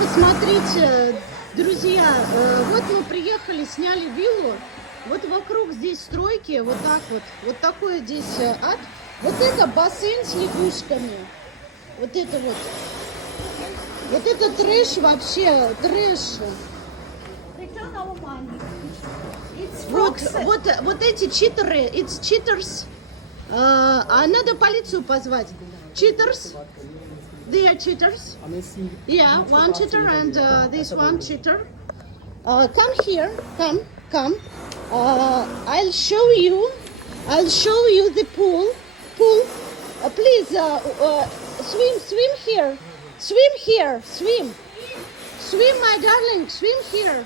Посмотрите, друзья, вот мы приехали, сняли виллу. Вот вокруг здесь стройки, вот так вот. Вот такой здесь ад. Вот это бассейн с лягушками. Вот это вот. Вот это трэш вообще, трэш. Вот эти читеры, it's cheaters. А надо полицию позвать. Cheaters. They are cheaters. Yeah, one cheater and this one cheater. Come here, come. I'll show you the pool. Please, swim here, swim, my darling, swim here.